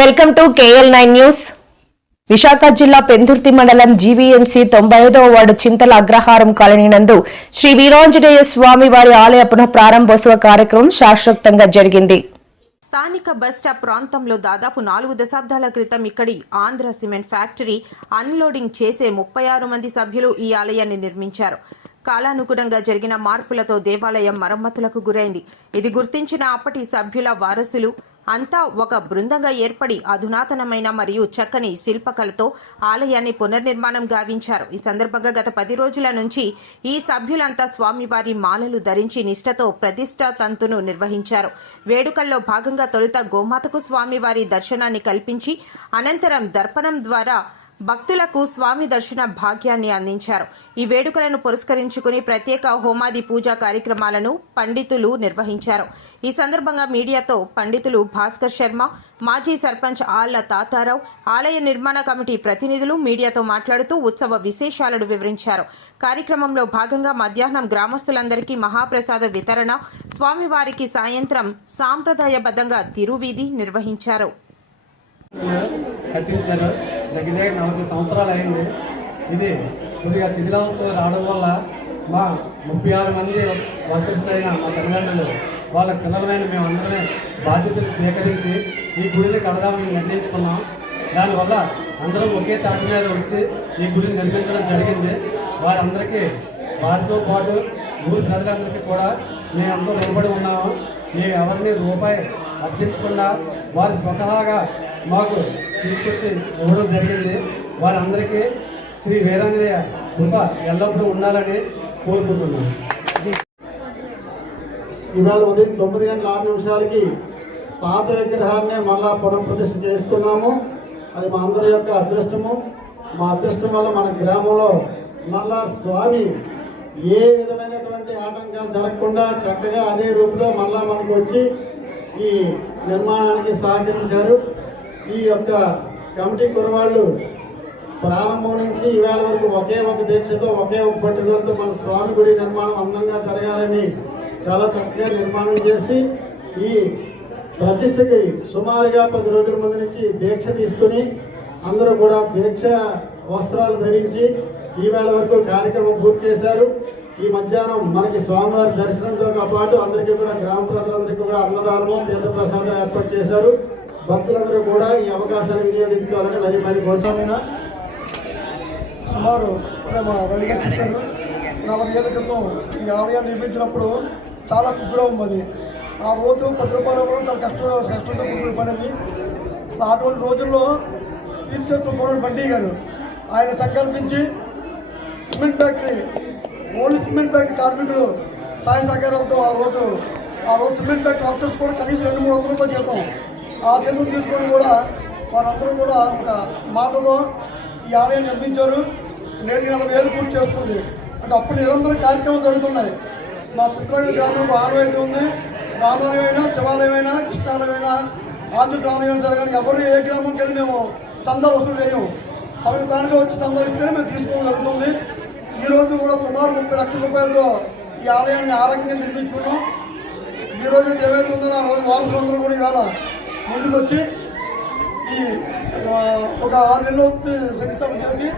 Welcome to KL9 news. Visakha జిల్లా పెందుర్తి మండలం GVMC 95వ ward చింతల అగ్రహారం colony నందు శ్రీ వీరాంజనేయ స్వామి వారి ఆలయ పునః ప్రారంభోత్సవ కార్యక్రమం శాస్త్రోక్తంగా జరిగింది. స్థానిక బస్టాప్ ప్రాంతంలో దాదాపు 4 దశాబ్దాల క్రితం ఇక్కడి ఆంధ్ర సిమెంట్ ఫ్యాక్టరీ అన్లోడింగ్ చేసే 36 మంది సభ్యులు ఈ ఆలయాన్ని నిర్మించారు. కాలానుగుణంగా జరిగిన మార్పులతో దేవాలయం మరమ్మతులకు గురైంది. ఇది గుర్తించిన అప్పటి సభ్యుల వారసులు అంతా ఒక బృందంగా ఏర్పడి అధునాతనమైన మరియు చక్కని శిల్పకళతో ఆలయాన్ని పునర్నిర్మాణం గావించారు. ఈ సందర్భంగా గత 10 రోజుల నుంచి ఈ సభ్యులంతా స్వామివారి మాలలు ధరించి నిష్ఠతో ప్రతిష్ఠా తంతును నిర్వహించారు. వేడుకల్లో భాగంగా తొలుత గోమాతకు స్వామివారి దర్శనాన్ని కల్పించి అనంతరం దర్పణం ద్వారా భక్తులకు స్వామి దర్శన భాగ్యాన్ని అందించారు. ఈ వేడుకలను పురస్కరించుకుని ప్రత్యేక హోమాది పూజా కార్యక్రమాలను పండితులు నిర్వహించారు. ఈ సందర్భంగా మీడియాతో పండితులు భాస్కర్ శర్మ, మాజీ సర్పంచ్ ఆళ్ల తాతారావు, ఆలయ నిర్మాణ కమిటీ ప్రతినిధులు మీడియాతో మాట్లాడుతూ ఉత్సవ విశేషాలను వివరించారు. కార్యక్రమంలో భాగంగా మధ్యాహ్నం గ్రామస్తులందరికీ మహాప్రసాద వితరణ, స్వామివారికి సాయంత్రం సాంప్రదాయబద్ధంగా తిరువీధి నిర్వహించారు. కట్టించారు. దగ్గర 40 సంవత్సరాలు అయింది. ఇది కొద్దిగా శిథిలావస్థ రావడం వల్ల మా 36 మంది వర్కర్స్ అయిన మా తల్లిదండ్రులు వాళ్ళ పిల్లలమైన మేమందరమే బాధ్యతలు స్వీకరించి ఈ గుడిని కడదామని నిర్ణయించుకున్నాం. దానివల్ల అందరం ఒకే తాటి మీద వచ్చి ఈ గుడిని నిర్మించడం జరిగింది. వారందరికీ వారితో పాటు ఊరి ప్రజలందరికీ కూడా మేమంతా రుణపడి ఉన్నాము. మేము ఎవరిని రూపాయి అర్జించకుండా వారి స్వతహాగా మాకు తీసుకొచ్చి ఇవ్వడం జరిగింది. వారందరికీ శ్రీ వీరాంజనేయ కృప ఎల్లప్పుడూ ఉండాలని కోరుకుంటున్నాను. ఇవాళ ఉదయం 9:06 పాత విగ్రహాన్ని మళ్ళా పునఃప్రతిష్ఠ చేసుకున్నాము. అది మా అందరి యొక్క అదృష్టము. మా అదృష్టం వల్ల మన గ్రామంలో మళ్ళా స్వామి ఏ విధమైనటువంటి ఆటంకాలు జరగకుండా చక్కగా అదే రూపులో మళ్ళా మనకు వచ్చి ఈ నిర్మాణానికి సహకరించారు. ఈ యొక్క కమిటీ కురవాళ్ళు ప్రారంభం నుంచి ఈవేళ వరకు ఒకే ఒక దీక్షతో ఒకే ఒక పట్టుదలతో మన స్వామి గుడి నిర్మాణం అందంగా జరగాలని చాలా చక్కగా నిర్మాణం చేసి ఈ ప్రతిష్టకి సుమారుగా 10 రోజుల ముందు నుంచి దీక్ష తీసుకుని అందరూ కూడా దీక్ష వస్త్రాలు ధరించి ఈవేళ వరకు కార్యక్రమం పూర్తి చేశారు. ఈ మధ్యాహ్నం మనకి స్వామివారి దర్శనంతో పాటు అందరికీ కూడా గ్రామ ప్రజలందరికీ కూడా అన్నదానము తీర్థ ప్రసాదం ఏర్పాటు చేశారు. భక్తులందరూ కూడా ఈ అవకాశాన్ని వినియోగించుకోవాలని మరి కోరుతామైనా సుమారు రవిగా చెప్పారు. 40 ఏళ్ళ క్రితం ఈ ఆలయాన్ని నిర్మించినప్పుడు చాలా కుగ్గురం ఉన్నది. ఆ రోజు 10 రూపాయలు కూడా చాలా కష్టంతో కుగ్గురు పడేది. అటువంటి రోజుల్లో తీర్చేస్తున్న బండి గారు ఆయన సంకల్పించి cement factory only cement factory కార్మికులు సహాయ సహకారాలతో ఆ రోజు సిమెంట్ ఫ్యాక్టరీ వర్కర్స్ కూడా కనీసం 200-300 రూపాయలు జీతం ఆ జీతం తీసుకొని కూడా వారందరూ కూడా ఒక మాటలో ఈ ఆలయం నిర్మించారు. నేడు 40 పూర్తి చేస్తుంది. అంటే అప్పుడు నిరంతరం కార్యక్రమాలు జరుగుతున్నాయి. మా చిత్రాంగ గ్రామంలో ఆలయం ఉంది. రామాలయం అయినా, శివాలయమైనా, కృష్ణాలయమైనా, ఆంధ్ర ఆలయం సరే కానీ ఎవరు ఏ గ్రామంకి వెళ్ళి మేము చందాలు వసూలు చేయము. కాబట్టి దానిగా వచ్చి చందాలు ఇస్తేనే మేము తీసుకోవడం జరుగుతుంది. ఈరోజు కూడా సుమారు 30 లక్షల రూపాయలతో ఈ ఆలయాన్ని ఆరోగ్యంగా నిర్మించుకున్నాం. ఈరోజు ఏవైతే ఉందో ఆ రోజు వారసులందరూ కూడా ఇవాళ ముందుకు వచ్చి ఈ ఒక 6 నెలలు శంకుస్థాపన చేసి